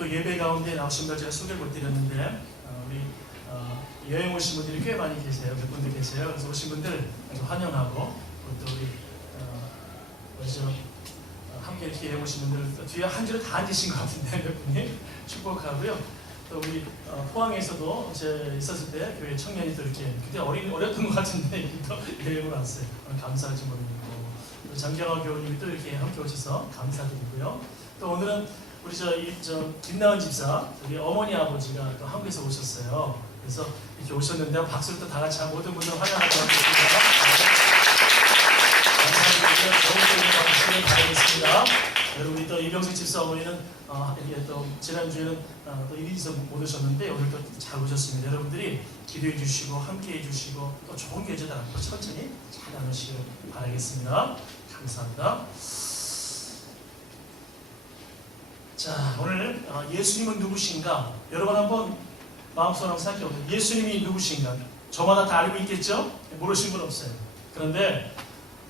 또 예배 가운데 나오신 걸 제가 소개를 못 드렸는데 우리 여행 오신 분들이 꽤 많이 계세요. 몇 분들 계세요. 그래서 오신 분들 아주 환영하고 또 우리 먼저 함께 이렇게 여행 오신 분들 뒤에 한 줄을 다 앉으신 것 같은데 몇 분이 축복하고요. 또 우리 포항에서도 제 있었을 때 교회 청년이 또 이렇게 그때 어렸던 것 같은데 또 여행을 왔어요. 감사하지 모르겠고 또 장경화 교우님이 또 이렇게 함께 오셔서 감사드리고요. 또 오늘은 우리 김나은 집사 우리 어머니 아버지가 또 한국에서 오셨어요. 그래서 이렇게 오셨는데 박수를 또 다 같이 한 모든 분들 환영하고 하겠습니다. 감사드리고요. 좋은 일을 바라겠습니다. 여러분 또 이병식 집사 어머니는 이게 또 지난주에는 또 일일이서 못 오셨는데 오늘 또 잘 오셨습니다. 여러분들이 기도해 주시고 함께 해 주시고 또 좋은 계절 앞으로 천천히 잘 나누시길 바라겠습니다. 감사합니다. 자, 오늘 예수님은 누구신가? 여러분 한번 마음속으로 생각해 보세요. 예수님이 누구신가? 저마다 다 알고 있겠죠? 모르신 분 없어요. 그런데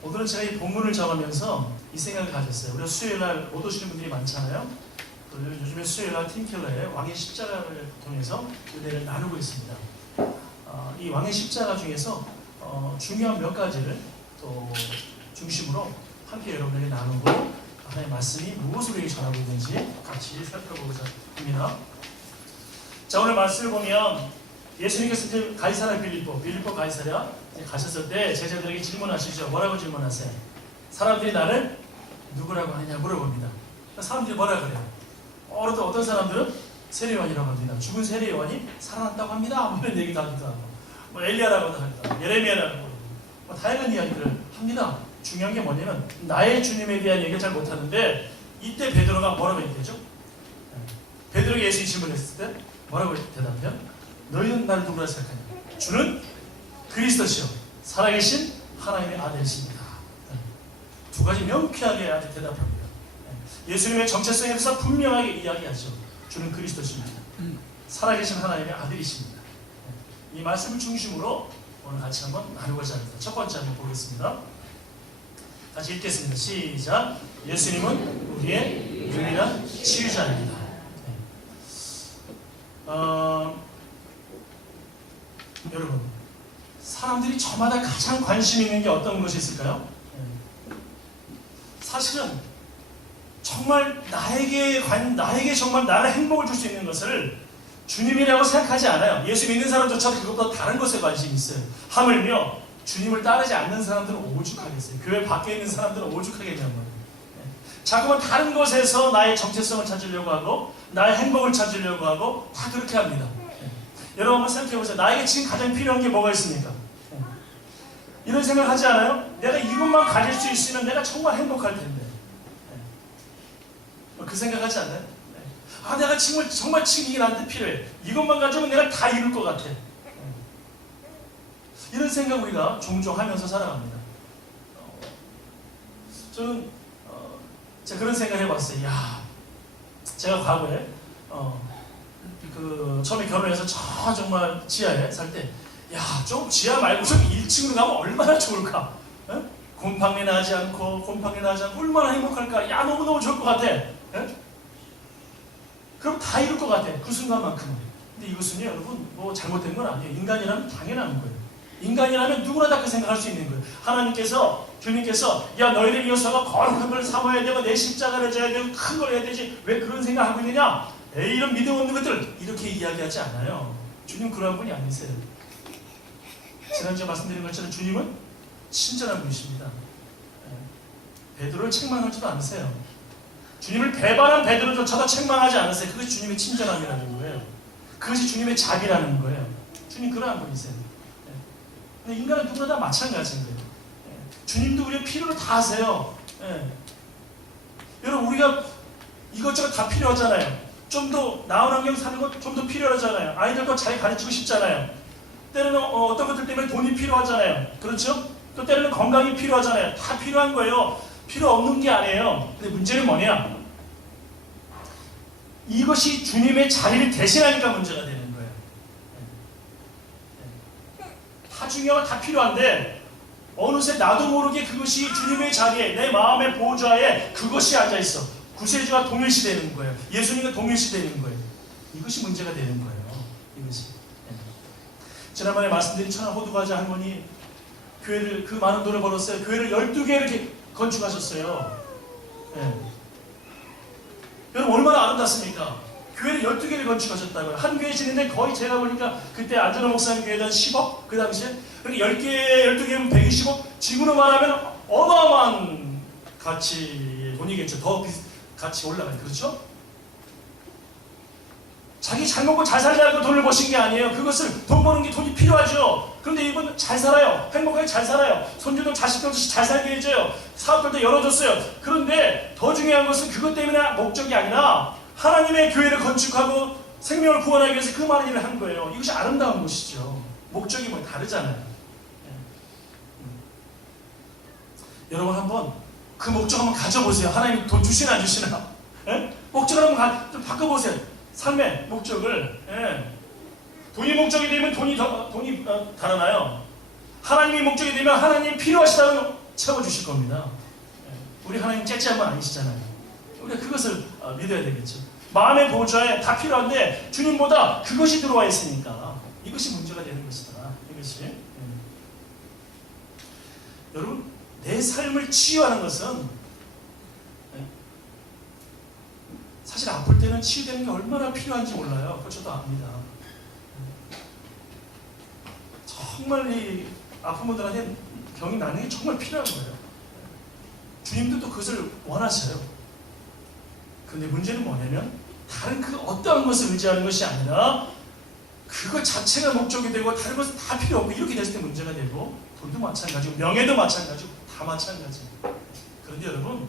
오늘은 제가 이 본문을 정하면서 이 생각을 가졌어요. 우리가 수요일날 못 오시는 분들이 많잖아요. 또 요즘에 수요일날 팀켈러의 왕의 십자가를 통해서 은혜를 나누고 있습니다. 이 왕의 십자가 중에서 중요한 몇 가지를 또 중심으로 함께 여러분에게 나누고 하나님의 말씀이 무엇을 우리에게 전하고 있는지 같이 살펴보고자 합니다. 자, 오늘 말씀을 보면 예수님께서 이제 가이사랴 빌립보 가이사랴 가셨을 때 제자들에게 질문하시죠. 뭐라고 질문하세요? 사람들이 나를 누구라고 하느냐 물어봅니다. 사람들이 뭐라 그래요? 어떤 사람들은 세례요한이라고 합니다. 죽은 세례요한이 살아났다고 합니다. 이런 얘기도 하기도 하고, 엘리야라고도 합니다. 예레미야라고 하고, 다양한 이야기들을 합니다. 중요한 게 뭐냐면 나의 주님에 대한 얘기를 잘 못하는데 이때 베드로가 뭐라고 얘기했죠? 베드로가 예수님 질문했을 때 뭐라고 대답해요? 너희는 나를 누구라 생각하냐? 주는 그리스도시요 살아계신 하나님의 아들이십니다. 두 가지 명쾌하게 아주 대답합니다. 예수님의 정체성에 대해서 분명하게 이야기하죠. 주는 그리스도십니다. 살아계신 하나님의 아들이십니다. 이 말씀을 중심으로 오늘 같이 한번 나누고자 합니다. 첫 번째 한번 보겠습니다. 같이 읽겠습니다. 시작. 예수님은 우리의 유일한 치유자입니다. 여러분, 사람들이 저마다 가장 관심 있는 게 어떤 것이 있을까요? 사실은 정말 나에게 정말 나를 행복을 줄 수 있는 것을 주님이라고 생각하지 않아요. 예수 믿는 사람조차도 그것보다 다른 것에 관심이 있어요. 하물며 주님을 따르지 않는 사람들은 오죽하겠어요. 교회 밖에 있는 사람들은 오죽하겠냐는 말이에요. 자꾸만 다른 곳에서 나의 정체성을 찾으려고 하고 나의 행복을 찾으려고 하고 다 그렇게 합니다. 여러분 한번 생각해보세요. 나에게 지금 가장 필요한 게 뭐가 있습니까? 이런 생각 하지 않아요? 내가 이것만 가질 수 있으면 내가 정말 행복할 텐데. 그 생각 하지 않아요? 내가 정말 지금 이게 나한테 필요해. 이것만 가지고 내가 다 이룰 것 같아. 이런 생각 우리가 종종 하면서 살아갑니다. 저는 제가 그런 생각을 해봤어요. 제가 과거에 처음에 결혼해서 정말 지하에 살 때 좀 지하 말고 좀 1층으로 가면 얼마나 좋을까? 곰팡이 나지 않고 얼마나 행복할까? 너무너무 좋을 것 같아. 그럼 다 이룰 것 같아. 그 순간만큼은. 근데 이것은요, 여러분, 잘못된 건 아니에요. 인간이라면 당연한 거예요. 인간이라면 누구나 다 그 생각할 수 있는 거예요. 하나님께서, 주님께서, 너희를 위해서가 거룩한 걸 삼아야 되고, 내 십자가를 져야 되고, 큰 걸 해야 되지. 왜 그런 생각하고 있느냐? 이런 믿음 없는 것들, 이렇게 이야기하지 않아요. 주님 그러한 분이 아니세요. 지난주에 말씀드린 것처럼 주님은 친절한 분이십니다. 베드로를 책망하지도 않으세요. 주님을 배반한 베드로조차도 책망하지 않으세요. 그것이 주님의 친절함이라는 거예요. 그것이 주님의 자비라는 거예요. 주님 그러한 분이세요. 근데 인간은 누구나 다 마찬가지인 거예요. 주님도 우리의 필요를 다 아세요. 여러분 우리가 이것저것 다 필요하잖아요. 좀 더 나은 환경 사는 것 좀 더 필요하잖아요. 아이들도 잘 가르치고 싶잖아요. 때로는 어떤 것들 때문에 돈이 필요하잖아요. 그렇죠? 또 때로는 건강이 필요하잖아요. 다 필요한 거예요. 필요 없는 게 아니에요. 근데 문제는 뭐냐? 이것이 주님의 자리를 대신하니까 문제가 되는 거예요. 다 중요하고 다 필요한데 어느새 나도 모르게 그것이 주님의 자리에 내 마음의 보좌에 그것이 앉아있어. 구세주와 동일시되는 거예요. 예수님과 동일시되는 거예요. 이것이 문제가 되는 거예요. 이것이. 예. 지난번에 말씀드린 천안 호두과자 할머니 교회를 그 많은 돈을 벌었어요. 교회를 12개 이렇게 건축하셨어요. 예. 여러분 얼마나 아름답습니까? 교회를 12개를 건축하셨다고요. 한 교회 지는데 거의 제가 보니까 그때 안전호 목사님 교회에 한 10억 그 당시에 그러니까 10개, 12개면 120억 지금으로 말하면 어마어마한 가치 돈이겠죠. 더 가치 올라가요. 그렇죠? 자기 잘 먹고 잘 살자고 돈을 버신 게 아니에요. 그것을 돈 버는 게 돈이 필요하죠. 그런데 이분 잘 살아요. 행복하게 잘 살아요. 손주들 자식들도 잘 살게 해줘요. 사업들도 열어줬어요. 그런데 더 중요한 것은 그것 때문에 목적이 아니라 하나님의 교회를 건축하고 생명을 구원하기 위해서 그 많은 일을 한 거예요. 이것이 아름다운 것이죠. 목적이 뭐 다르잖아요. 여러분 한번 그 목적 한번 가져보세요. 하나님 돈 주시나 안 주시나? 예? 목적을 한번 좀 바꿔보세요. 삶의 목적을. 예. 돈이 목적이 되면 돈이 달아나요. 하나님이 목적이 되면 하나님 필요하시다면 채워주실 겁니다. 예. 우리 하나님 째째한 분 아니시잖아요. 우리가 그것을 믿어야 되겠죠. 마음의 보좌에 다 필요한데 주님보다 그것이 들어와 있으니까 이것이 문제가 되는 것이다. 이것이. 예. 여러분 내 삶을 치유하는 것은 사실 아플 때는 치유되는 게 얼마나 필요한지 몰라요. 그거 저도 압니다. 정말 이 아픈 분들한테 병이 나는 게 정말 필요한 거예요. 주님도 또 그것을 원하셔요. 그런데 문제는 뭐냐면 다른 그 어떠한 것을 의지하는 것이 아니라 그것 자체가 목적이 되고 다른 것은 다 필요 없고 이렇게 됐을 때 문제가 되고 돈도 마찬가지고 명예도 마찬가지고 다 마찬가지. 그런데 여러분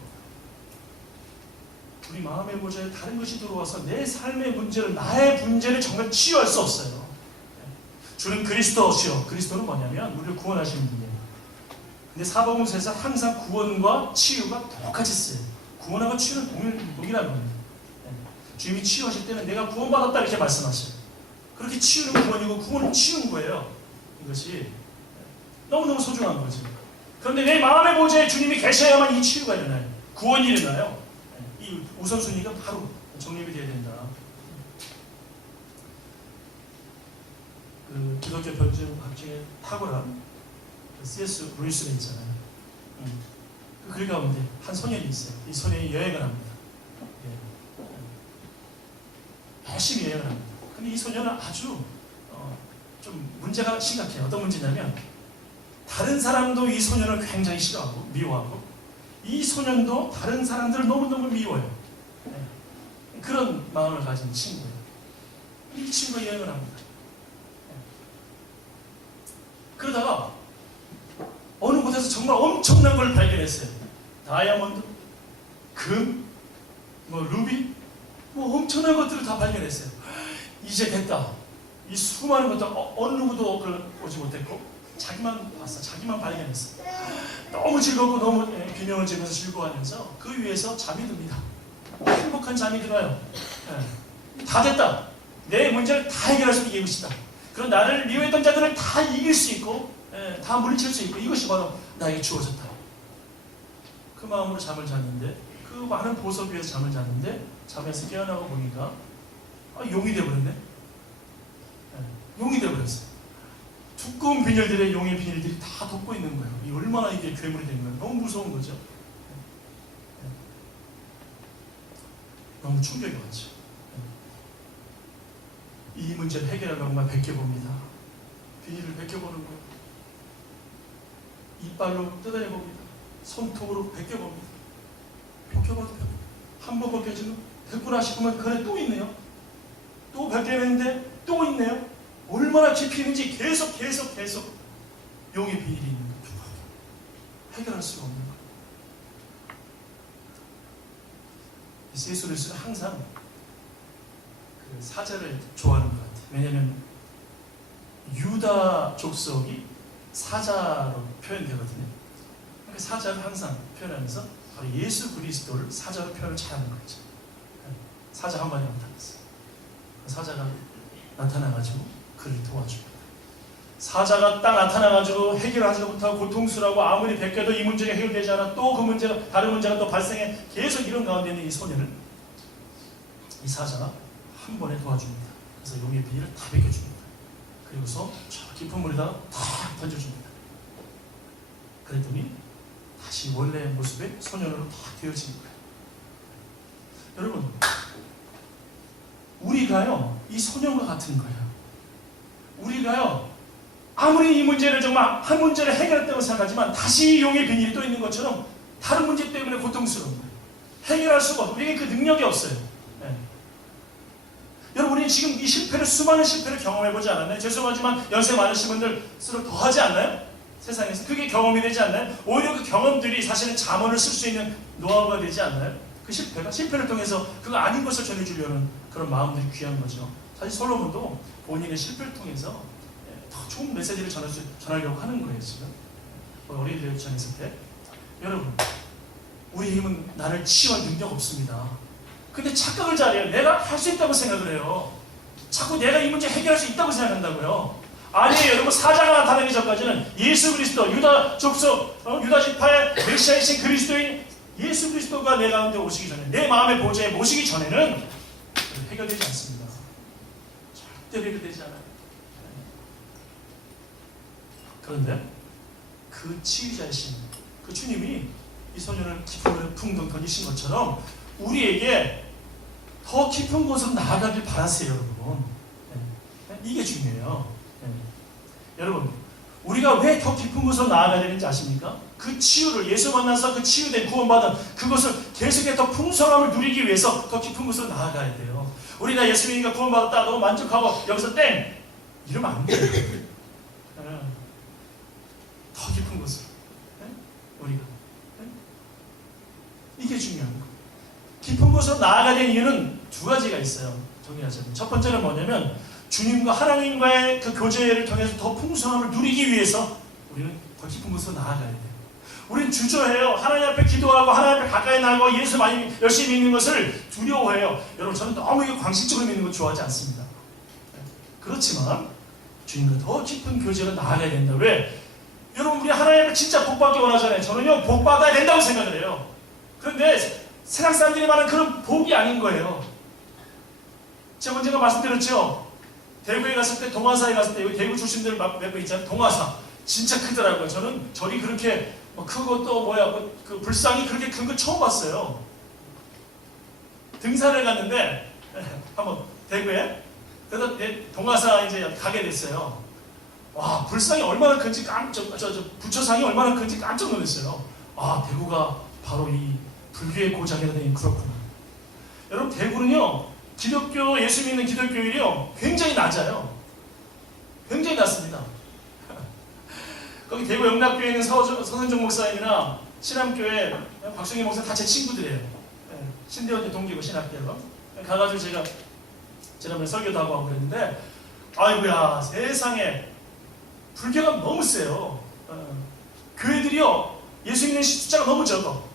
우리 마음의 보좌에 다른 것이 들어와서 내 삶의 문제를 나의 문제를 정말 치유할 수 없어요. 주는 그리스도시요. 그리스도는 뭐냐면 우리를 구원하시는 분이에요. 근데 사복음서에서 항상 구원과 치유가 똑같이 쓰여요. 구원하고 치유는 동일한 겁니다. 주님이 치유하실 때는 내가 구원받았다 이렇게 말씀하셔요. 그렇게 치유는 구원이고 구원은 치유인 거예요. 이것이 너무너무 소중한 거죠. 그런데 내 마음의 보좌에 주님이 계셔야만 이 치유가 일어나요. 구원이 일어나요. 이 우선순위가 바로 정립이 되어야 된다. 그 기독교 변증학 중에 탁월한 C.S. 루이스가 있잖아요. 그 글 가운데 한 소년이 있어요. 이 소년이 여행을 합니다. 열심히 여행을 합니다. 근데 이 소년은 아주 좀 문제가 심각해요. 어떤 문제냐면 다른 사람도 이 소년을 굉장히 싫어하고 미워하고 이 소년도 다른 사람들을 너무너무 미워해요. 그런 마음을 가진 친구예요. 이 친구가 여행을 합니다. 그러다가 어느 곳에서 정말 엄청난 걸 발견했어요. 다이아몬드, 금, 루비, 엄청난 것들을 다 발견했어요. 이제 됐다. 이 수많은 것들 어느 누구도 그걸 보지 못했고 자기만 봤어. 자기만 발견했어. 너무 즐겁고 너무 균형을 재면서 즐거워하면서 그 위에서 잠이 듭니다. 행복한 잠이 들어요. 다 됐다. 내 문제를 다 해결할 수 있는 것이다. 그런 나를 미워했던 자들을 다 이길 수 있고 다 물리칠 수 있고 이것이 바로 나에게 주어졌다. 그 마음으로 잠을 잤는데 그 많은 보석 위에서 잠을 잤는데 잠에서 깨어나고 보니까 용이 되어버렸네. 용이 되어버렸어요. 두꺼운 비늘들의 용의 비늘들이 다 덮고 있는 거예요. 이 얼마나 이게 괴물이 된 거예요. 너무 무서운 거죠. 너무 충격이 왔죠. 이 문제를 해결하려고만 벗겨봅니다. 비닐을 벗겨보는 거예요. 이빨로 뜯어내봅니다. 손톱으로 벗겨봅니다. 벗겨봐도 한 번 벗겨지면 됐구나 싶으면 그 안에 또 있네요. 또 벗겨내는데 또 있네요. 얼마나 깊이 있는지 계속 용의 비닐이 있는 거예요. 해결할 수가 없는 거예요. C.S. 루이스는 항상 그 사자를 좋아하는 것 같아요. 왜냐하면 유다 족속이 사자로 표현되거든요. 그러니까 사자를 항상 표현하면서 바로 예수 그리스도를 사자로 표현을 잘하는 거죠. 사자 한 마리가 나타났어요. 사자가 나타나가지고 그를 도와줍니다. 사자가 딱 나타나가지고 해결하지 못하고 고통스러워 아무리 베껴도 이 문제가 해결되지 않아 또 그 문제가 다른 문제가 또 발생해 계속 이런 가운데 있는 이 소년을 이 사자가 한 번에 도와줍니다. 그래서 용의 비닐을 다 베껴줍니다. 그리고서 저 깊은 물에다가 탁 던져줍니다. 그랬더니 다시 원래 모습의 소년으로 탁 되어지는 거예요. 여러분, 우리가요 이 소년과 같은 거예요. 우리가요 아무리 이 문제를 정말 한 문제를 해결했다고 생각하지만 다시 용의 비닐이 또 있는 것처럼 다른 문제 때문에 고통스러운 거예요. 해결할 수가 없어요. 우리에게 그 능력이 없어요. 네. 여러분, 우리 지금 이 실패를 수많은 실패를 경험해보지 않았나요? 죄송하지만 연세 많으신 분들 스스로 더 하지 않나요? 세상에서 그게 경험이 되지 않나요? 오히려 그 경험들이 사실은 잠언을 쓸 수 있는 노하우가 되지 않나요? 그 실패를 통해서 그거 아닌 것을 전해주려는 그런 마음들이 귀한 거죠. 사실 솔로몬도 본인의 실패를 통해서 더 좋은 메시지를 전하려고 하는 거예요. 지금 어린이들 전했을 때 여러분, 우리 힘은 나를 치유할 능력 없습니다. 근데 착각을 잘해요. 내가 할 수 있다고 생각을 해요. 자꾸 내가 이 문제 해결할 수 있다고 생각한다고요. 아니에요. 여러분, 사자가 나타나기 전까지는 예수 그리스도, 유다 족속, 유다 지파의 메시아이신 그리스도인 예수 그리스도가 내 가운데 오시기 전에, 내 마음의 보좌에 모시기 전에는 해결되지 않습니다. 절대 해결되지 않아요. 그런데 그 치유자이신 그 주님이 이 소년을 깊은 물에 풍덩 던지신 것처럼 우리에게 더 깊은 곳으로 나아가길 바라세요, 여러분. 이게 중요해요. 여러분, 우리가 왜 더 깊은 곳으로 나아가야 되는지 아십니까? 그 치유를, 예수 만나서 그 치유된 구원받은 그것을 계속해서 더 풍성함을 누리기 위해서 더 깊은 곳으로 나아가야 돼요. 우리가 예수 믿으니까 구원받았다, 너무 만족하고 여기서 땡! 이러면 안 돼요. 더 깊은 곳으로 우리가 이게 중요한 거예요. 깊은 곳으로 나아가야 되는 이유는 두 가지가 있어요. 정리하자면 첫 번째는 뭐냐면 주님과 하나님과의 그 교제를 통해서 더 풍성함을 누리기 위해서 우리는 더 깊은 곳으로 나아가야 돼요. 우리는 주저해요. 하나님 앞에 기도하고 하나님 앞에 가까이 나가고 예수 많이 열심히 믿는 것을 두려워해요. 여러분, 저는 너무 이거 광식적으로 믿는 거 좋아하지 않습니다. 그렇지만 주님과 더 깊은 교제로 나아가야 된다. 왜? 여러분, 우리 하나님 앞에 진짜 복받기 원하잖아요. 저는요 복받아야 된다고 생각을 해요. 그런데 세상 사람들이 말하는 그런 복이 아닌 거예요. 제가 언젠가 말씀드렸죠. 대구에 갔을 때, 동화사에 갔을 때, 여기 대구 출신들 몇 분 있잖아요. 동화사 진짜 크더라고요. 저는 절이 그렇게 크고 또 그 불상이 그렇게 큰 거 처음 봤어요. 등산을 갔는데 한번 대구에, 그래서 동화사 이제 가게 됐어요. 와, 불상이 얼마나 큰지 부처상이 얼마나 큰지 깜짝 놀랐어요. 아, 대구가 바로 이 불교의 고장이라 되니 그렇구나. 여러분, 대구는요 기독교, 예수 믿는 기독교인이요 굉장히 낮아요. 굉장히 낮습니다. 거기 대구 영락교에 있는 서선종 목사님이나 신암교회 박성희 목사 다 제 친구들이에요. 신대원 동기고 신학대로 가가지고 제가 지난번에 설교도 하고 그랬는데, 아이고야, 세상에 불교가 너무 세요. 교회들이요 예수 믿는 숫자가 너무 적어.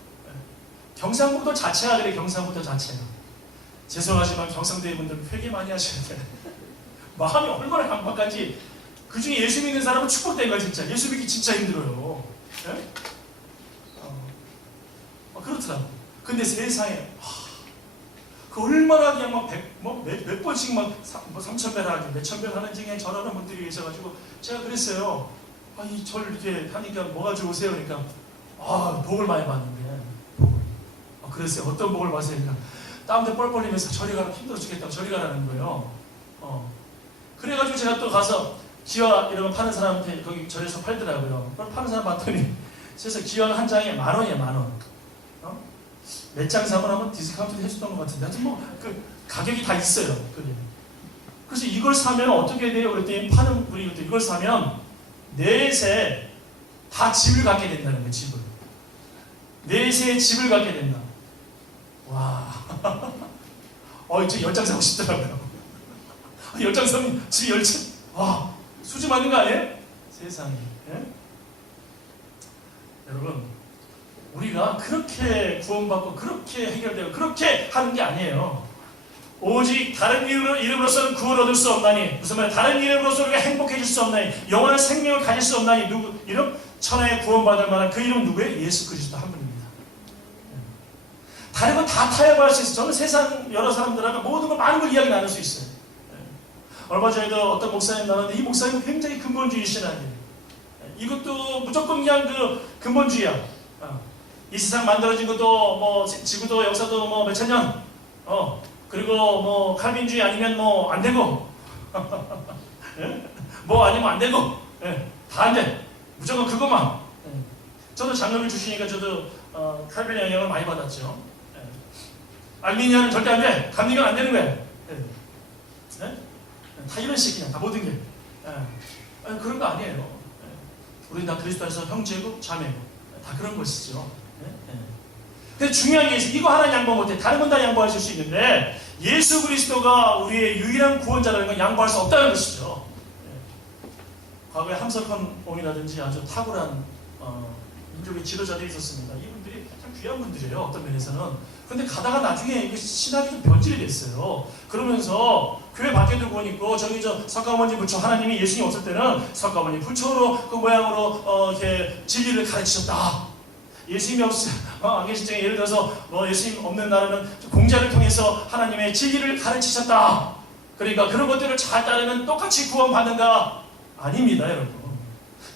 경상북도 자체가 그래. 경상북도 자체가. 죄송하지만 경상도의 분들 회개 많이 하셔야 돼. 마음이 얼마나 강박한지. 그 중에 예수 믿는 사람은 축복된 거야. 진짜 예수 믿기 진짜 힘들어요. 네? 그렇더라고. 근데 세상에 그 얼마나 그냥 몇 번씩 3,000배 하기, 몇천 배 하는 중에 전하는 분들이 계셔가지고 제가 그랬어요. 이 절 이렇게 하니까 뭐가 좋으세요? 그러니까 복을 많이 받는데 복을. 그랬어요. 어떤 복을 받으세요? 그러니까 땀도 뻘뻘 흘리면서 저리 가라, 힘들어 죽겠다고 저리 가라는 거예요. 그래가지고 제가 또 가서 기와 이런 거 파는 사람한테 거기 절에서 팔더라고요. 그걸 파는 사람 봤더니 그래서 기와 한 장에 10,000원이에요. 10,000원. 몇 장 사고 나면 디스카운트 해줬던 것 같은데 하여튼 그 가격이 다 있어요. 그게. 그래서 이걸 사면 어떻게 돼요? 그랬더니 파는 분이 이걸 사면 넷에 다 집을 갖게 된다는 거예요. 집을. 넷에 집을 갖게 된다. 와. 저 10장 사고 싶더라고요. 10장 사면 집이 10채. 와, 수지 맞는 거 아니에요? 세상에. 예? 여러분, 우리가 그렇게 구원받고 그렇게 해결되고 그렇게 하는 게 아니에요. 오직 다른 이름으로서는 구원을 얻을 수 없나니, 무슨 말이야? 다른 이름으로서 우리가 행복해질 수 없나니, 영원한 생명을 가질 수 없나니, 누구 이름? 천하에 구원받을 만한 그 이름은 누구예요? 예수 그리스도 한 분입니다. 다른 건 다 타협할 수 있어요. 저는 세상 여러 사람들하고 모든 걸 많은 걸 이야기 나눌 수 있어요. 얼마 전에도 어떤 목사님 나왔는데 이 목사님은 굉장히 근본주의 신학이에요. 이것도 무조건 그냥 그 근본주의야. 이 세상 만들어진 것도 뭐 지구도 역사도 뭐 몇천 년, 그리고 뭐 칼빈주의 아니면 뭐 안 되고, 뭐 아니면 안 되고, 다 안 돼. 무조건 그것만. 저도 장로를 주시니까 저도 칼빈의 영향을 많이 받았죠. 알미니아는 절대 안 돼. 감리교는 안 되는 거야. 다 이런 식이야. 다 모든 게. 그런 거 아니에요. 우리는 다 그리스도 안에서 형제고 자매고 다 그런 것이죠. 근데 중요한 게 있어요. 이거 하나 양보 못해. 다른 건 다 양보하실 수 있는데 예수 그리스도가 우리의 유일한 구원자라는 건 양보할 수 없다는 것이죠. 과거에 함석헌 공이라든지 아주 탁월한 민족의 지도자들이 있었습니다. 이분들이 참 귀한 분들이에요. 어떤 면에서는. 근데 가다가 나중에 이게 신학이 좀 변질이 됐어요. 그러면서 교회 밖에도 보니까 저기 석가모니 부처, 하나님이 예수님 없을 때는 석가모니 부처로 그 모양으로 이렇게 진리를 가르치셨다. 예수님이 안 계실 적에 예를 들어서 뭐 예수님 없는 날에는 공자를 통해서 하나님의 진리를 가르치셨다. 그러니까 그런 것들을 잘 따르면 똑같이 구원받는가? 아닙니다, 여러분.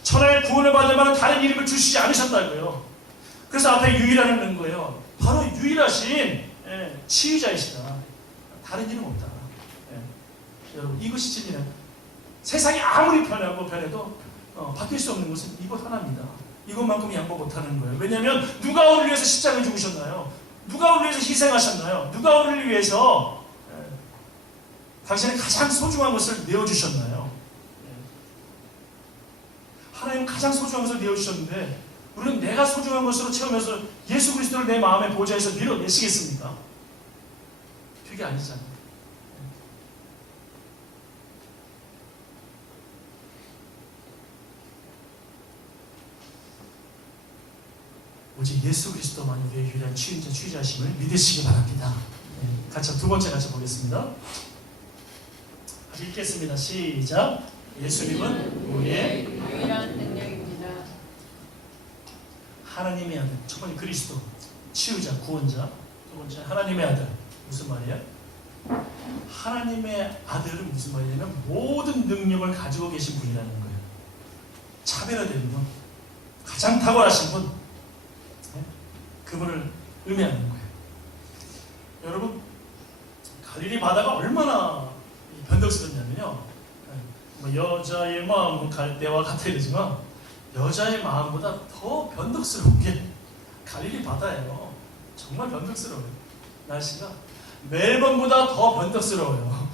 천하의 구원을 받을 만한 다른 이름을 주시지 않으셨다고요. 그래서 앞에 유일하는 거예요. 바로 유일하신 치유자이시다. 다른 이름 없다. 여러분, 이것이 진리는 세상이 아무리 변해도 바뀔 수 없는 것은 이것 하나입니다. 이것만큼 양보 못하는 거예요. 왜냐하면 누가 우리를 위해서 십자가를 죽으셨나요? 누가 우리를 위해서 희생하셨나요? 누가 우리를 위해서 당신의 가장 소중한 것을 내어주셨나요? 하나님은 가장 소중한 것을 내어주셨는데 우리는 내가 소중한 것으로 채우면서 예수 그리스도를 내 마음의 보좌에서 밀어내시겠습니까? 그게 아니잖아요. 오직 예수 그리스도만이 우리의 유일한 치유자심을 믿으시기 바랍니다. 같이 두 번째 같이 보겠습니다. 같이 읽겠습니다. 시작. 예수님은 우리의 유일한 능력입니다. 하나님의 아들, 첫 번째 그리스도, 치유자, 구원자. 두 번째 하나님의 아들. 무슨 말이에요? 하나님의 아들은 무슨 말이냐면 모든 능력을 가지고 계신 분이라는 거예요. 차별화된 분, 가장 탁월하신 분, 그분을 의미하는 거예요. 여러분, 갈릴리 바다가 얼마나 변덕스럽냐면요. 뭐 여자의 마음은 갈대와 같아 이러지만 여자의 마음보다 더 변덕스러운 게 갈릴리 바다예요. 정말 변덕스러워요. 날씨가 멜번보다 더 변덕스러워요.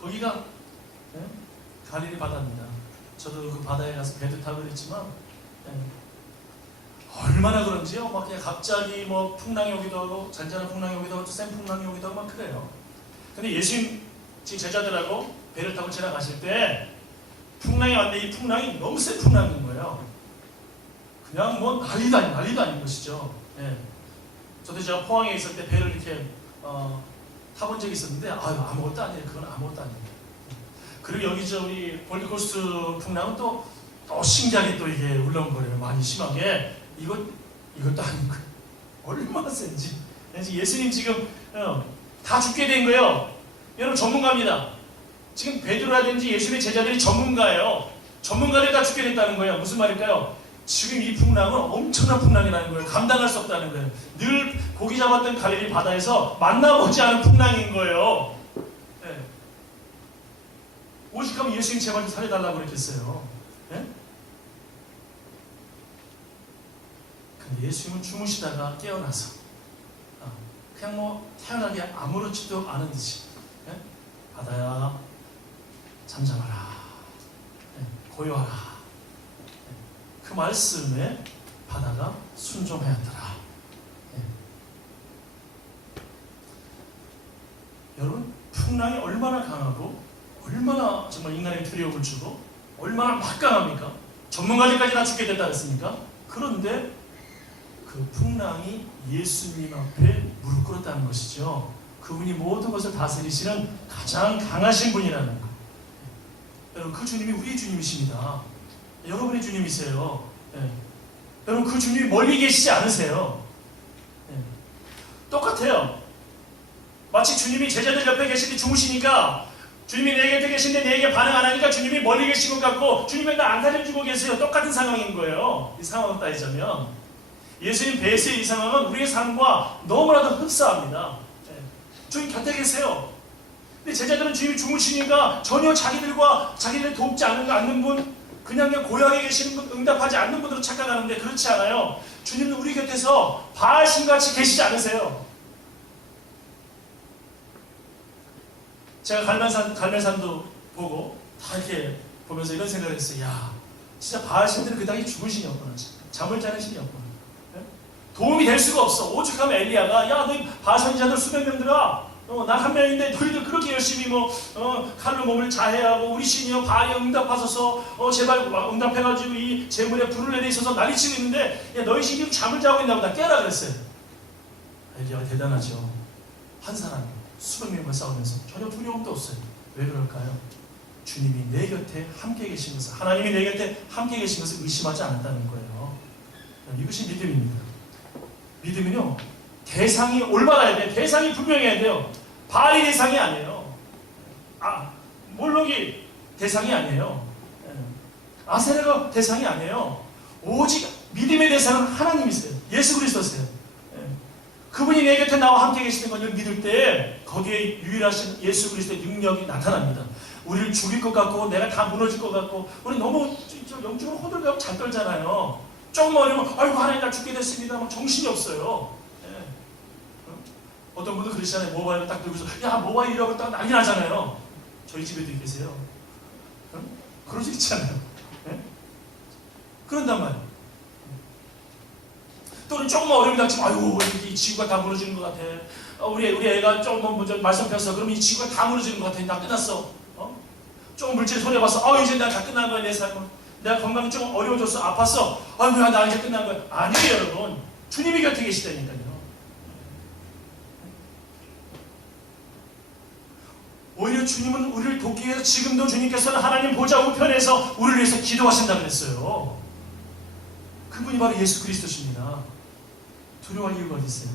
거기가 갈릴리 바다입니다. 저도 그 바다에 가서 배도 타고 그랬지만 얼마나 그런지요. 막 그냥 갑자기 뭐 풍랑이 오기도 하고 잔잔한 풍랑이 오기도 하고 센 풍랑이 오기도 하고 막 그래요. 근데 예수님 지금 제자들하고 배를 타고 지나가실 때 풍랑이 왔는데 이 풍랑이 너무 센 풍랑인 거예요. 그냥 뭐 난리도 아닌 것이죠. 저도 제가 포항에 있을 때 배를 이렇게 타본 적이 있었는데 아무것도 아니에요. 그건 아무것도 아니에요. 그리고 여기 우리 골드코스트 풍랑은 또 신기하게 또 이게 울렁거려요. 많이 심하게. 이것도 아닌 거예요. 얼마나 센지. 예수님 지금 다 죽게 된 거예요. 여러분 전문가입니다. 지금 베드로라든지 예수님의 제자들이 전문가예요. 전문가들이 다 죽게 됐다는 거예요. 무슨 말일까요? 지금 이 풍랑은 엄청난 풍랑이라는 거예요. 감당할 수 없다는 거예요. 늘 고기 잡았던 갈릴리 바다에서 만나보지 않은 풍랑인 거예요. 오직 하면 예수님 제발 좀 살려달라고 그랬겠어요. 근데 예수님은 주무시다가 깨어나서 그냥 뭐 태어나게 아무렇지도 않은 듯이 바다야 잠잠하라, 고요하라. 그 말씀에 바다가 순종하였더라. 여러분, 풍랑이 얼마나 강하고 얼마나 정말 인간에게 두려움을 주고 얼마나 막강합니까? 전문가들까지 다 죽게 됐다 그랬습니까? 그런데 그 풍랑이 예수님 앞에 무릎 꿇었다는 것이죠. 그분이 모든 것을 다스리시는 가장 강하신 분이라는 것. 여러분, 그 주님이 우리의 주님이십니다. 여러분의 주님이세요. 예. 여러분, 그 주님이 멀리 계시지 않으세요. 예. 똑같아요. 마치 주님이 제자들 옆에 계시는데 주무시니까 주님이 내 곁에 계신데 내게 반응 안 하니까 주님이 멀리 계신 것 같고 주님이 나 안 살려주고 계세요. 똑같은 상황인 거예요. 이 상황을 따지자면 예수님 배세의 이 상황은 우리의 삶과 너무나도 흡사합니다. 예. 주님 곁에 계세요. 근데 제자들은 주님이 주무시니까 전혀 자기들을 돕지 않는 분, 그냥 고향에 계시는 분, 응답하지 않는 분으로 착각하는데 그렇지 않아요. 주님은 우리 곁에서 바알신같이 계시지 않으세요. 제가 갈멜산도 보고 다 이렇게 보면서 이런 생각을 했어요. 야, 진짜 바알신들은 그 당시 죽은 신이 없구나. 잠을 자는 신이 없구나. 네? 도움이 될 수가 없어. 오죽하면 엘리야가 야, 너희 바알 선지자들 수백 명들아, 난 한 명인데 너희들 그렇게 열심히 칼로 몸을 자해하고 우리 신이여 바알이 응답하소서 제발 응답해가지고 이 재물에 불을 내려 있어서 난리치고 있는데 야, 너희 신이 잠을 자고 있나 보다. 깨라 그랬어요. 엘리야가 대단하죠. 한 사람 수백 명과 싸우면서 전혀 두려움도 없어요. 왜 그럴까요? 주님이 내 곁에 함께 계신 것을, 하나님이 내 곁에 함께 계신 것을 의심하지 않았다는 거예요. 이것이 믿음입니다. 믿음은요, 대상이 올바라야 돼요. 대상이 분명해야 돼요. 바알이 대상이 아니에요. 몰록이 대상이 아니에요. 아세라가 대상이 아니에요. 오직 믿음의 대상은 하나님이세요. 예수 그리스도세요. 그분이 내 곁에 나와 함께 계시는 것을 믿을 때 거기에 유일하신 예수 그리스도의 능력이 나타납니다. 우리를 죽일 것 같고 내가 다 무너질 것 같고 우리 너무 영적으로 호들갑 잘 떨잖아요. 조금 어려우면 아이고 하나님 나 죽게 됐습니다. 막 정신이 없어요. 예. 어떤 분들 그러시잖아요. 모바일을 딱 들고서 야 모바일이라고 딱 난리 나잖아요. 저희 집에도 계세요. 그러지 있잖아요. 예? 그런단 말이에요. 또는 조금 어려움이 닥치면 아이고 이 지구가 다 무너지는 것 같아. 우리 애가 조금 먼저 말썽 폈어. 그러면 이 지구가 다 무너지는 것 같아. 나 끝났어. 조금 물질 손해봤어. 이제 나 다 끝난 거야 내 삶은. 내가 건강이 조금 어려워졌어. 아팠어. 아이고야 나 이제 끝난 거야. 아니에요 여러분. 주님이 곁에 계시다니까요. 오히려 주님은 우리를 돕기 위해서 지금도 주님께서는 하나님 보좌 우편에서 우리를 위해서 기도하신다 그랬어요. 그분이 바로 예수 그리스도십니다. 두려워할 이유가 어디 있어요?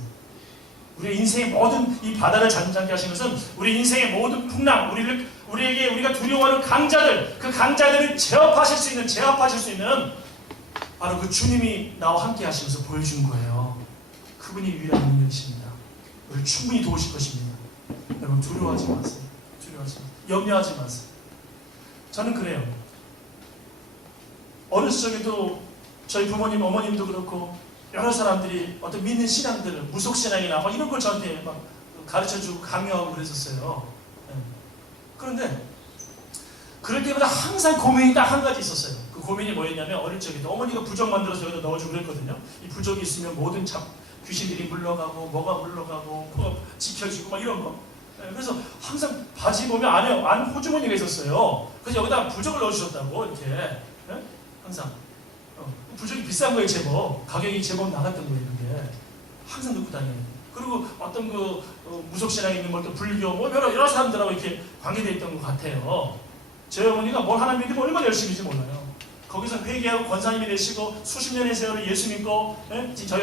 우리의 인생의 모든 이 바다를 잠잠케 하신 것은 우리 인생의 모든 풍랑, 우리가 두려워하는 강자들, 그 강자들을 제압하실 수 있는 바로 그 주님이 나와 함께 하시면서 보여준 거예요. 그분이 유일한 능력이십니다. 우리를 충분히 도우실 것입니다. 여러분 두려워하지 마세요. 염려하지 마세요. 저는 그래요. 어렸을 적에도 저희 부모님, 어머님도 그렇고 여러 사람들이 어떤 믿는 신앙들을 무속신앙이나 막 이런 걸 저한테 막 가르쳐주고 강요하고 그랬었어요. 그런데 그럴 때마다 항상 고민이 딱 한 가지 있었어요. 그 고민이 뭐였냐면 어릴 적에도 어머니가 부적 만들어서 여기다 넣어주고 그랬거든요. 이 부적이 있으면 모든 귀신들이 물러가고 뭐가 물러가고 뭐가 지켜지고 막 이런 거. 그래서 항상 바지 보면 안 호주머니가 있었어요. 그래서 여기다 부적을 넣어주셨다고 이렇게 항상. 부적이 비싼 거예요, 제법. 가격이 제법 나갔던 거예요, 이게. 항상 넣고 다녀요. 그리고 어떤 무속신앙에 있는 뭐 또 불교, 뭐 여러 사람들하고 이렇게 관계되어 있던 것 같아요. 저희 어머니가 뭘 하나 믿으면 얼마나 열심히인지 몰라요. 거기서 회개하고 권사님이 되시고 수십 년의 세월을 예수 믿고, 저희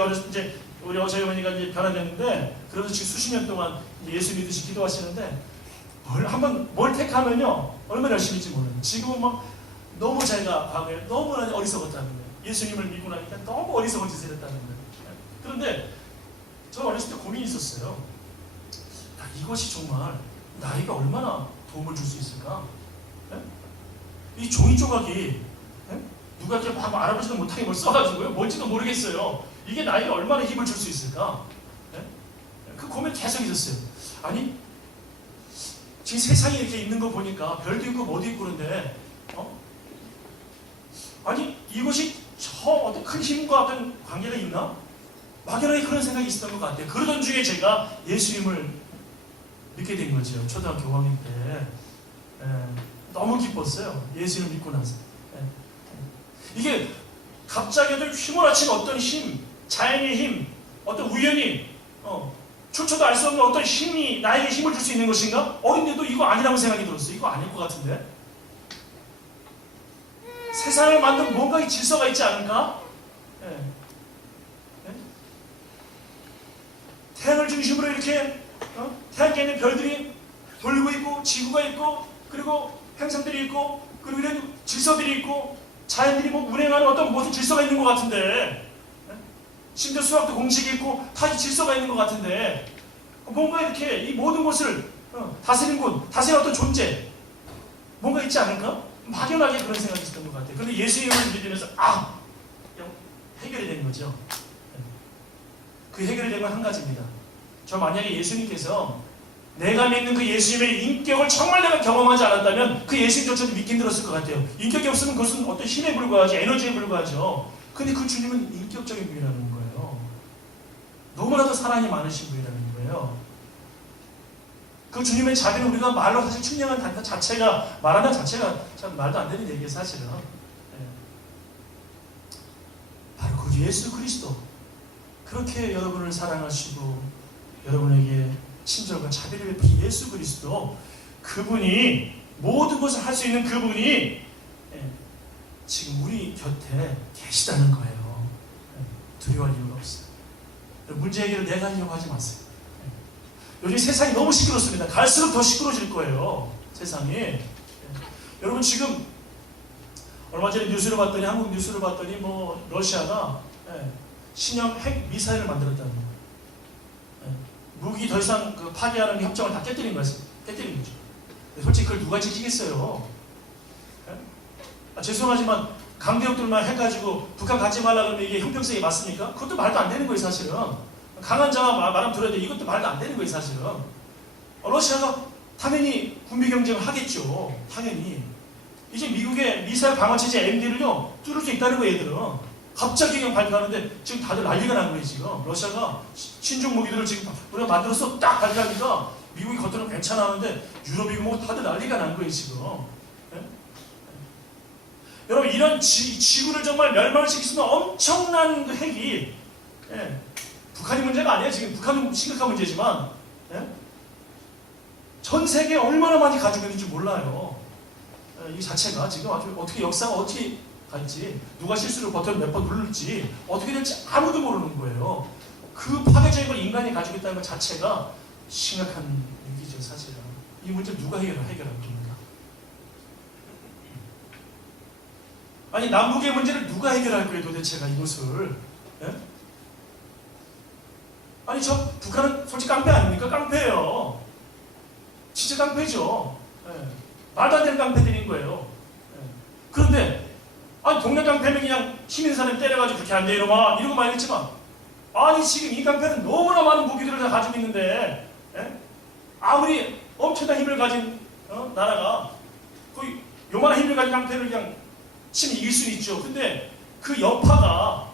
어머니가 이제 변화됐는데, 그래서 지금 수십 년 동안 예수 믿으시 기도하시는데, 뭘 택하면요, 얼마나 열심히인지 몰라요. 지금은 막 너무 자기가 과거에 너무나 어리석었다는 거예요. 예수님을 믿고 나니까 너무 어리석은 짓을 했다는 거예요. 그런데 저 어렸을 때 고민이 있었어요. 이것이 정말 나이가 얼마나 도움을 줄 수 있을까? 이 종이 조각이 누가 이렇게 막 알아보지도 못하게 뭘 써가지고요. 뭔지도 모르겠어요. 이게 나이가 얼마나 힘을 줄 수 있을까? 그 고민 계속 있었어요. 아니 지금 세상에 이렇게 있는 거 보니까 별도 있고 뭐도 있고 그런데 아니 이것이 저 어떤 큰 힘과 어떤 관계가 있나? 막연하게 그런 생각이 있었던 것 같아요. 그러던 중에 제가 예수님을 믿게 된 거죠. 초등학교 5학년 때. 너무 기뻤어요. 예수님을 믿고 나서. 이게 갑자기 휘몰아친 어떤 힘, 자연의 힘, 어떤 우연히 출처도 알 수 없는 어떤 힘이 나에게 힘을 줄 수 있는 것인가? 어린데도 이거 아니라고 생각이 들었어요. 이거 아닐 것 같은데. 세상을 만든 뭔가 질서가 있지 않을까? 예. 예? 태양을 중심으로 이렇게 태양계 있는 별들이 돌고 있고 지구가 있고 그리고 행성들이 있고 그리고 이런 질서들이 있고 자연들이 뭐 운행하는 어떤 무슨 질서가 있는 것 같은데, 심지어 수학도 공식이 있고 다 질서가 있는 것 같은데, 뭔가 이렇게 이 모든 것을 다스리는 곳, 다스리는 어떤 존재, 뭔가 있지 않을까? 막연하게 그런 생각이 있었던 것 같아요. 그런데 예수님을 믿으면서 그냥 해결이 된 거죠. 그 해결이 된 건 한 가지입니다. 저 만약에 예수님께서 내가 믿는 그 예수님의 인격을 정말 내가 경험하지 않았다면 그 예수님조차도 믿기 힘들었을 것 같아요. 인격이 없으면 그것은 어떤 힘에 불과하지, 에너지에 불과하죠. 근데 그 주님은 인격적인 분이라는 거예요. 너무나도 사랑이 많으신 분이라는 거예요. 그 주님의 자비는 우리가 말로 사실 측량한 단어 자체가, 말하는 자체가 참 말도 안 되는 얘기예요, 사실은. 바로 그 예수 그리스도, 그렇게 여러분을 사랑하시고 여러분에게 친절과 자비를 베푸신 예수 그리스도, 그분이 모든 것을 할 수 있는 그분이 지금 우리 곁에 계시다는 거예요. 두려워할 이유가 없어요. 문제 해결을 내가 하려고 하지 마세요. 요즘 세상이 너무 시끄럽습니다. 갈수록 더 시끄러워질 거예요, 세상이. 여러분 지금 얼마 전에 뉴스를 봤더니, 한국 뉴스를 봤더니 뭐 러시아가 신형 핵 미사일을 만들었다는 거예요. 무기 더 이상 파괴하는 협정을 다 깨뜨린 거죠. 솔직히 그걸 누가 지키겠어요? 죄송하지만 강대국들만 해가지고 북한 갖지 말라 그러면 이게 형평성이 맞습니까? 그것도 말도 안 되는 거예요, 사실은. 강한 자가 말하면 들어야 돼. 이것도 말도 안 되는 거예요, 사실은. 러시아가 당연히 군비 경쟁을 하겠죠. 당연히. 이제 미국의 미사일 방어체제 MD를요 뚫을 수 있다는 거예요, 얘들은. 갑자기 그냥 발표하는데 지금 다들 난리가 난 거예요, 지금. 러시아가 신종 무기들을 지금 우리가 만들어서 딱 발표하니까 미국이 겉으로는 괜찮았는데 유럽이고 뭐 다들 난리가 난 거예요, 지금. 예? 여러분, 이런 지구를 정말 멸망시킬 수 있는 엄청난 그 핵이, 북한이 문제가 아니에요. 지금 북한은 심각한 문제지만, 전 세계에 얼마나 많이 가지고 있는지 몰라요. 이 자체가 지금 아주 어떻게 역사가 어떻게 갈지, 누가 실수를 버튼 몇 번 누를지, 어떻게 될지 아무도 모르는 거예요. 그 파괴적인 걸 인간이 가지고 있다는 것 자체가 심각한 얘기죠, 사실은. 이 문제를 누가 해결할 겁니까? 아니, 남북의 문제를 누가 해결할 거예요, 도대체가 이것을? 아니, 저 북한은 솔직히 깡패 아닙니까? 깡패예요. 진짜 깡패죠. 말도 안 되는 깡패들인 거예요. 그런데 아니, 동네 깡패면 그냥 힘있는 사람 때려가지고 그렇게 안 돼, 이러마, 이러고 말겠지만, 아니, 지금 이 깡패는 너무나 많은 무기들을 다 가지고 있는데, 아무리 엄청난 힘을 가진 나라가 거의 요만한 힘을 가진 깡패를 그냥 치면 이길 수는 있죠. 근데 그 여파가,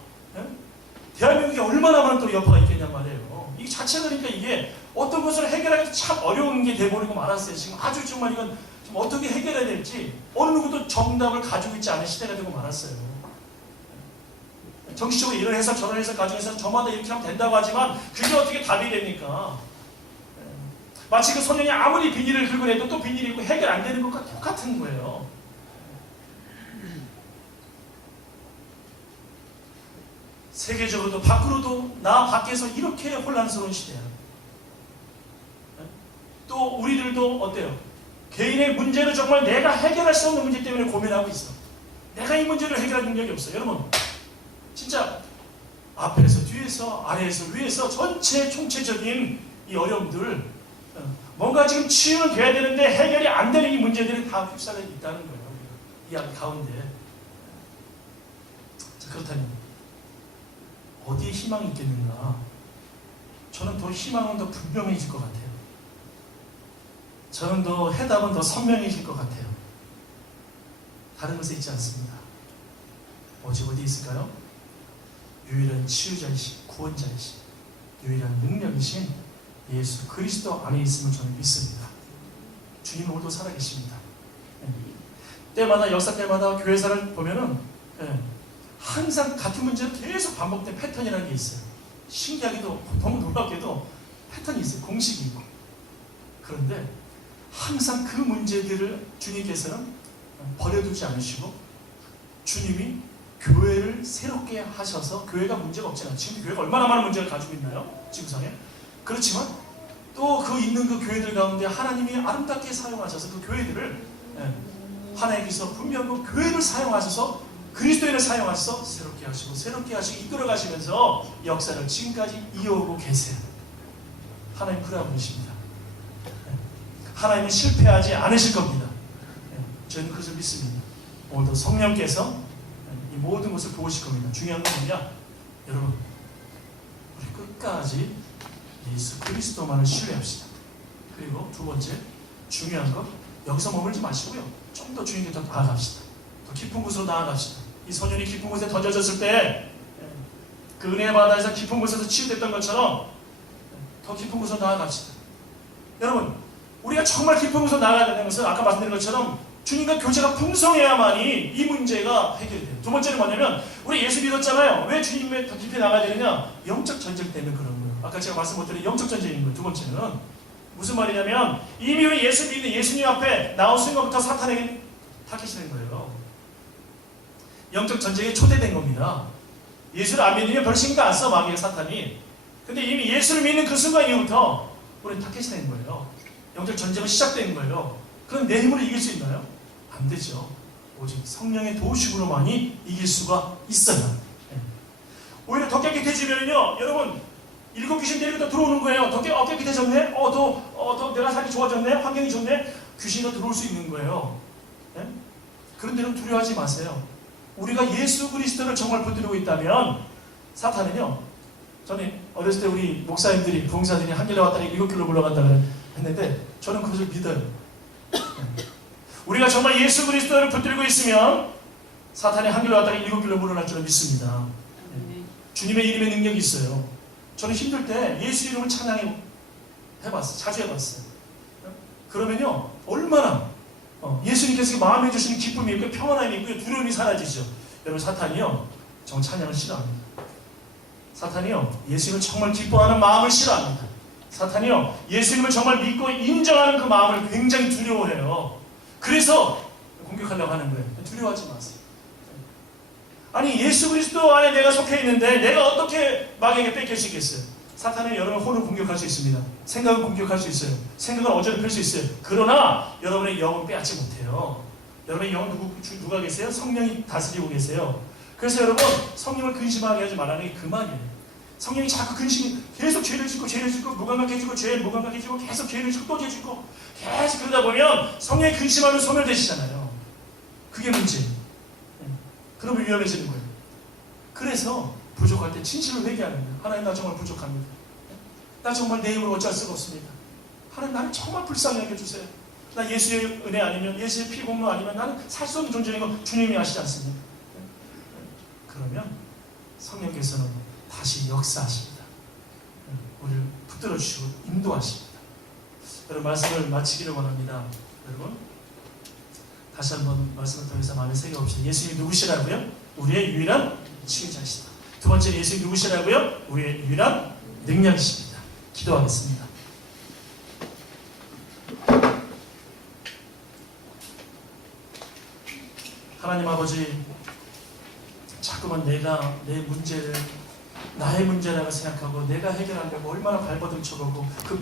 대한민국에 얼마나 많은 또 여파가 있겠냔 말이에요. 이 자체가 그러니까 이게 어떤 것을 해결하기 참 어려운 게 돼버리고 말았어요. 지금 아주 정말 이건 좀 어떻게 해결해야 될지 어느 누구도 정답을 가지고 있지 않은 시대가 되고 말았어요. 정치적으로 이런 해석 저런 해석 가지고 해서 저마다 이렇게 하면 된다고 하지만 그게 어떻게 답이 됩니까? 마치 그 소년이 아무리 비닐을 긁고 내도 또 비닐이 있고 해결 안 되는 것과 똑같은 거예요. 세계적으로도 밖으로도 나 밖에서 이렇게 혼란스러운 시대야. 또 우리들도 어때요? 개인의 문제를 정말 내가 해결할 수 없는 문제 때문에 고민하고 있어. 내가 이 문제를 해결할 능력이 없어. 여러분, 진짜 앞에서 뒤에서 아래에서 위에서 전체 총체적인 이 어려움들, 뭔가 지금 치유는 돼야 되는데 해결이 안 되는 이 문제들이 다 휩싸여 있다는 거예요. 이 앞 가운데. 자, 그렇다면 어디에 희망이 있겠는가? 저는 더 희망은 더 분명해질 것 같아요. 저는 더 해답은 더 선명해질 것 같아요. 다른 것에 있지 않습니다. 오직 어디 있을까요? 유일한 치유자이신, 구원자이신, 유일한 능력이신 예수 그리스도 안에 있음을 저는 믿습니다. 주님은 오늘도 살아계십니다. 때마다, 역사 때마다 교회사를 보면은 항상 같은 문제로 계속 반복된 패턴이라는 게 있어요. 신기하게도 너무 놀랍게도 패턴이 있어요. 공식이 있고. 그런데 항상 그 문제들을 주님께서는 버려두지 않으시고 주님이 교회를 새롭게 하셔서 교회가 문제가 없잖아요. 지금 교회가 얼마나 많은 문제를 가지고 있나요? 지구상에. 그렇지만 또 그 있는 그 교회들 가운데 하나님이 아름답게 사용하셔서 그 교회들을 하나의 기서 분명 그 교회를 사용하셔서 그리스도인을 사용하셔서 새롭게 하시고 이끌어 가시면서 역사를 지금까지 이어오고 계세요. 하나님 그러한 분이십니다. 하나님은 실패하지 않으실 겁니다. 저는 그것을 믿습니다. 오늘도 성령께서 이 모든 것을 도우실 겁니다. 중요한 건 뭐냐? 여러분, 우리 끝까지 예수 그리스도만을 신뢰합시다. 그리고 두 번째, 중요한 것, 여기서 머물지 마시고요. 좀 더 주님께 더 나아갑시다. 더 깊은 곳으로 나아갑시다. 이 소년이 깊은 곳에 던져졌을 때 그 은혜의 바다에서 깊은 곳에서 치유됐던 것처럼 더 깊은 곳으로 나아갑시다. 여러분, 우리가 정말 깊은 곳으로 나아가야 되는 것은 아까 말씀드린 것처럼 주님과 교제가 풍성해야만이 이 문제가 해결이 돼요. 두 번째는 뭐냐면 우리 예수 믿었잖아요. 왜 주님에 더 깊이 나가야 되느냐? 영적 전쟁 때문에 그런 거예요. 아까 제가 말씀 못 드린 영적 전쟁인 거예요. 두 번째는 무슨 말이냐면 이미 우리 예수 믿는 예수님 앞에 나온 순간부터 사탄에게 타깃이 된 거예요. 영적 전쟁에 초대된 겁니다. 예수를 안 믿으면 별 신경 안 써, 마귀의 사탄이. 근데 이미 예수를 믿는 그 순간 이후부터 우리는 타깃이 된 거예요. 영적 전쟁은 시작된 거예요. 그럼 내 힘으로 이길 수 있나요? 안 되죠. 오직 성령의 도우심으로만이 이길 수가 있어요. 오히려 더 깨끗해지면요, 여러분, 일곱 귀신 데리고 더 들어오는 거예요. 더 깨끗해졌네? 더 내가 살이 좋아졌네? 환경이 좋네? 귀신이 더 들어올 수 있는 거예요. 네? 그런 데는 두려워하지 마세요. 우리가 예수 그리스도를 정말 붙들고 있다면 사탄은요, 저는 어렸을 때 우리 목사님들이, 부흥사들이 한 길로 왔다가 7길로 물러간다고 했는데 저는 그것을 믿어요. 우리가 정말 예수 그리스도를 붙들고 있으면 사탄이 한 길로 왔다가 7길로 물러날 줄을 믿습니다. 주님의 이름의 능력이 있어요. 저는 힘들 때 예수 이름을 찬양해 봤어요. 자주 해봤어요. 그러면요, 얼마나 예수님께서 마음에 주시는 기쁨이 있고 평안함이 있고 두려움이 사라지죠. 여러분, 사탄이요, 정말 찬양을 싫어합니다. 사탄이요, 예수님을 정말 기뻐하는 마음을 싫어합니다. 사탄이요, 예수님을 정말 믿고 인정하는 그 마음을 굉장히 두려워해요. 그래서 공격하려고 하는 거예요. 두려워하지 마세요. 아니, 예수 그리스도 안에 내가 속해 있는데 내가 어떻게 마귀에게 뺏길 수 있겠어요? 사탄은 여러분의 혼을 공격할 수 있습니다. 생각을 공격할 수 있어요. 생각을 어지럽힐 수 있어요. 그러나 여러분의 영은 빼앗지 못해요. 여러분의 영은 누가 계세요? 성령이 다스리고 계세요. 그래서 여러분, 성령을 근심하게 하지 말라는 게 그 말이에요. 성령이 자꾸 계속 죄를 짓고 무감각해지고 계속 죄를 짓고 또 죄 짓고 계속 그러다 보면 성령이 근심하면 소멸되시잖아요. 그게 문제예요. 그러면 위험해지는 거예요. 그래서 부족할 때 진실을 회개하는 거예요. 하나님, 나 정말 부족합니다. 나 정말 내 힘으로 어쩔 수가 없습니다. 하나님, 나를 정말 불쌍히 여겨주세요. 나 예수의 은혜 아니면 예수의 피 공로 아니면 나는 살 수 없는 존재인 거 주님이 아시지 않습니까? 그러면 성령께서는 다시 역사하십니다. 우리를 붙들어 주시고 인도하십니다. 여러분, 말씀을 마치기를 원합니다. 여러분, 다시 한번 말씀을 통해서 마음에 새겨봅시다. 예수님이 누구시라고요? 우리의 유일한 치유자시다. 두 번째, 예수님이 누구시라고요? 우리의 유일한 능력이십니다. 기도하겠습니다. 하나님 아버지, 자꾸만 내가 내 문제를 나의 문제라고 생각하고 내가 해결하려고 얼마나 발버둥 쳐보고 그